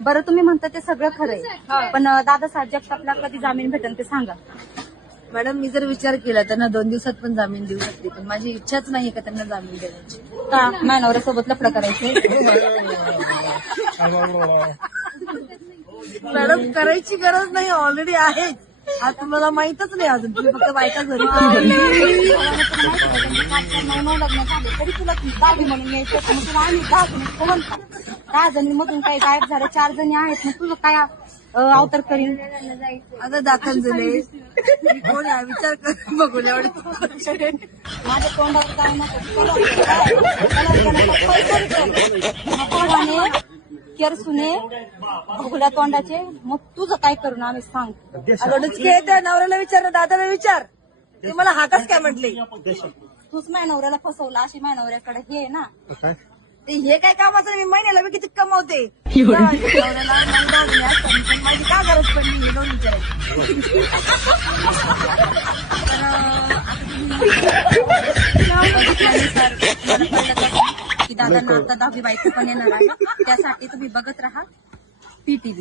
बरं तुम्ही म्हणता ते सगळं खरंय, पण दादासाहेब जगतापला कधी जामीन भेटेल ते सांगा. मॅडम मी जर विचार केला त्यांना 2 दिवसात पण जामीन देऊ शकते, पण माझी इच्छाच नाही का त्यांना जामीन देण्याची. का मानवऱ्यासोबत लफडं करायचं? मॅडम करायची गरज नाही, ऑलरेडी आहे. आज तुम्हाला माहितच नाही अजून, तुम्ही फक्त बायका घरी लग्न झाले तरी तुला 10 म्हणून यायचं, मग तुला आम्ही 10 जणी म्हणता. 10 जणींमधून काही गायब झाल्या, 4 जणी आहेत, मग तुझं काय अवतार करीन? आता दाखल झाले. मी कोण आहे विचार कर बघू एवढे. माझ्या तोंडावर काय नको केरसुने भोगल्या तोंडाचे, मग तुझं काय करून आम्ही सांग. त्या नवऱ्याला विचार, दादाला विचार, ते मला हाकच काय म्हटले. तूच माझ्या नवऱ्याला फसवलं, अशी माझ्या नवऱ्याकडे हे ना. ते हे काय कामाचं, मी महिन्याला मी किती कमावते. नवऱ्याला माझी का गरज पडली हे दोन विचारायची. की दादांना आता 10वी बायको पण येणार आहे, त्यासाठी तुम्ही बघत राहा PTV.